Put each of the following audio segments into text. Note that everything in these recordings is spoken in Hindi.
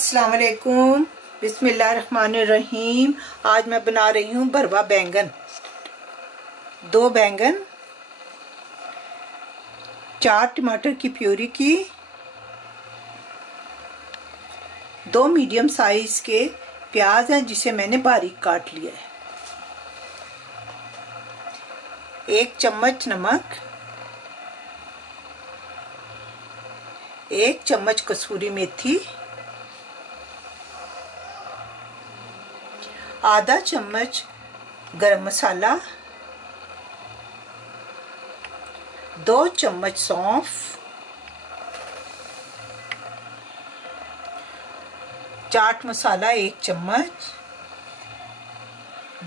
अस्सलाम वालेकुम, बिस्मिल्लाहिर्रहमानिर्रहीम। आज मैं बना रही हूँ भरवा बैंगन। 2 बैंगन, 4 टमाटर की प्यूरी की, 2 मीडियम साइज के प्याज हैं जिसे मैंने बारीक काट लिया है, 1 चम्मच नमक, 1 चम्मच कसूरी मेथी, आधा चम्मच गरम मसाला, 2 चम्मच सौंफ, चाट मसाला 1 चम्मच,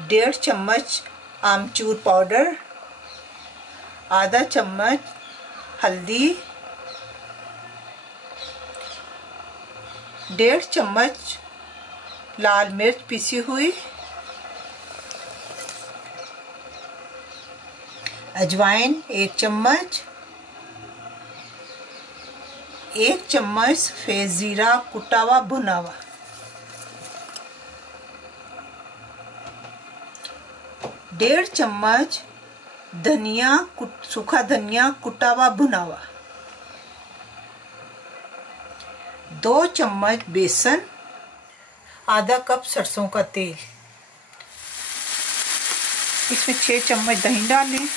1.5 चम्मच आमचूर पाउडर, आधा चम्मच हल्दी, 1.5 चम्मच लाल मिर्च पिसी हुई, अजवाइन 1 चम्मच, 1 चम्मच सफेद जीरा कुटा हुआ भुना हुआ, 1.5 चम्मच धनिया सूखा धनिया कुटा हुआ भुना हुआ, 2 चम्मच बेसन, आधा कप सरसों का तेल, इसमें 6 चम्मच दही डालें,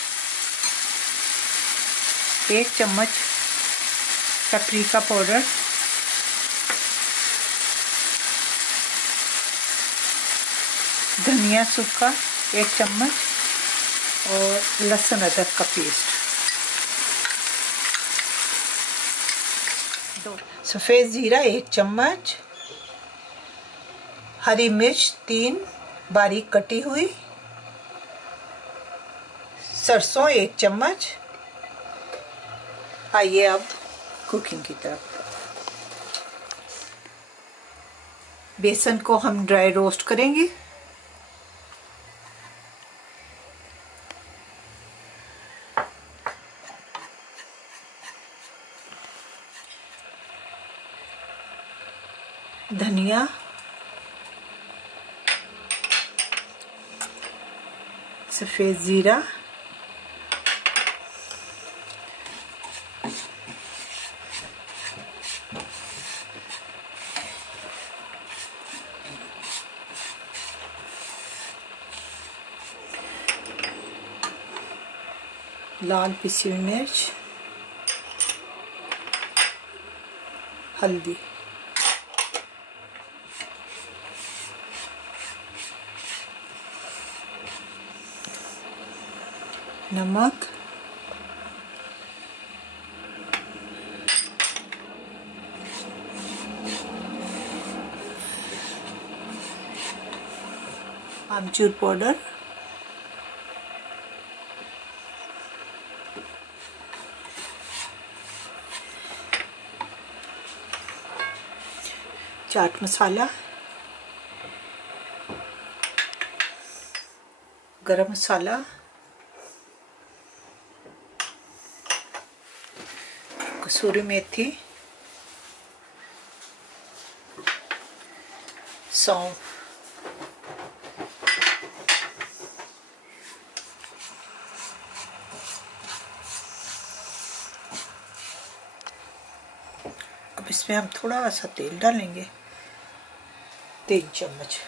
1 चम्मच पेपरिका पाउडर, धनिया सूखा 1 चम्मच और लहसुन अदरक का पेस्ट, सफ़ेद ज़ीरा 1 चम्मच, हरी मिर्च 3 बारीक कटी हुई, सरसों 1 चम्मच। आइए अब कुकिंग की तरफ। बेसन को हम ड्राई रोस्ट करेंगे। धनिया, सफ़ेद ज़ीरा, लाल पिसी हुई मिर्च, हल्दी, नमक, आमचूर पाउडर, चाट मसाला, गरम मसाला, कसूरी मेथी, सौंफ, अब इसमें हम थोड़ा सा तेल डालेंगे, 3 चम्मच।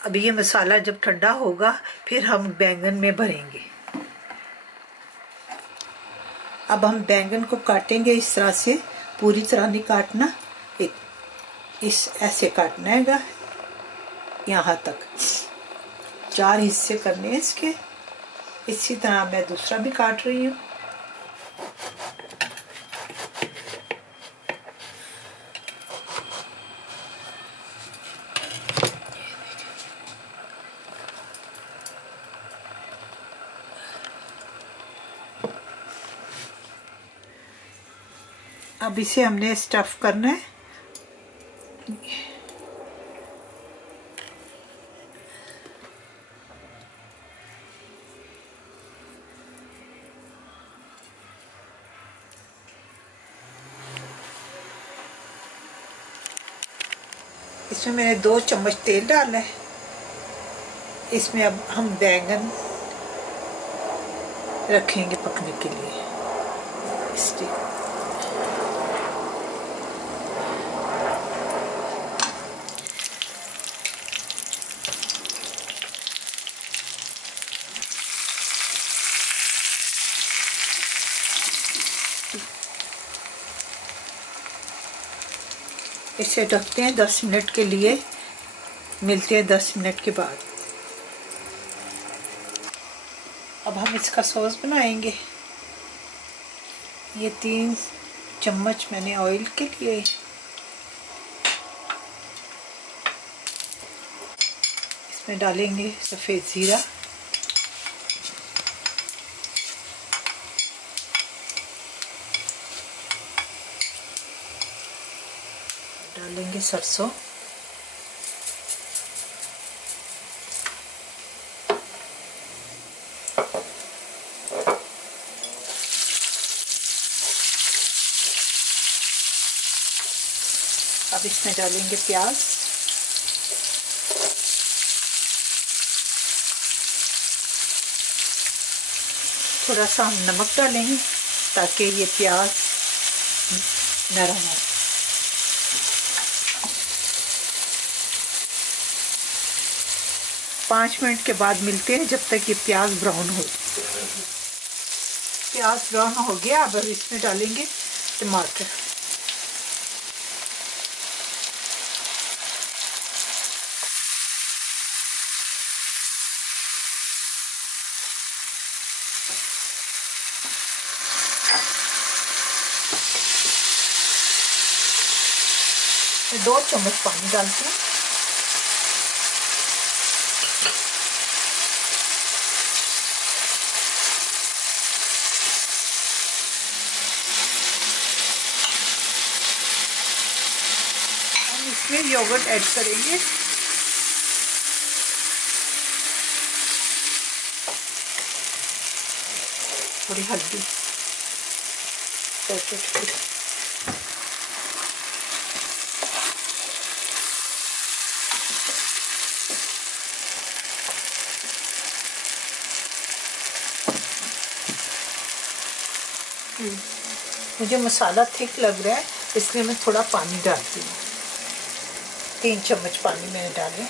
अब ये मसाला जब ठंडा होगा फिर हम बैंगन में भरेंगे। अब हम बैंगन को काटेंगे इस तरह से, पूरी तरह नहीं काटना, इस ऐसे काटना है यहाँ तक। 4 हिस्से करने हैं इसके। इसी तरह मैं दूसरा भी काट रही हूँ। अब इसे हमने स्टफ करना है। इसमें मैंने 2 चम्मच तेल डाला है। इसमें अब हम बैंगन रखेंगे पकने के लिए। इसे ढकते हैं 10 मिनट के लिए। मिलते हैं 10 मिनट के बाद। अब हम इसका सॉस बनाएंगे। ये 3 चम्मच मैंने ऑयल के लिए। इसमें डालेंगे सफ़ेद ज़ीरा, डालेंगे सरसों, अब इसमें डालेंगे प्याज, थोड़ा सा हम नमक डालेंगे ताकि ये प्याज नरम हो। पाँच मिनट के बाद मिलते हैं, जब तक ये प्याज ब्राउन हो। प्याज ब्राउन हो गया। अब इसमें डालेंगे टमाटर। मैं 2 चम्मच पानी डालती हूँ। हम इसमें योगर्ट ऐड करेंगे। थोड़ी हल्दी, मुझे मसाला थिक लग रहा है, इसलिए मैं थोड़ा पानी डालती हूँ। 3 चम्मच पानी मैंने डाले।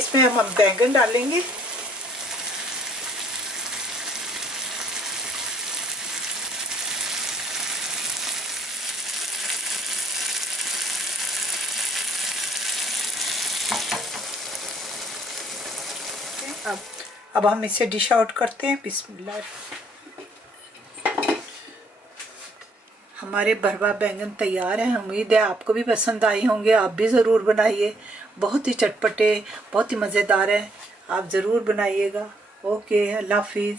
इसमें हम बैंगन डालेंगे। अब हम इसे डिश आउट करते हैं। बिस्मिल्लाह। हमारे भरवा बैंगन तैयार हैं। उम्मीद है आपको भी पसंद आई होंगे। आप भी ज़रूर बनाइए। बहुत ही चटपटे, बहुत ही मज़ेदार है। आप ज़रूर बनाइएगा। ओके, अल्लाह हाफिज़।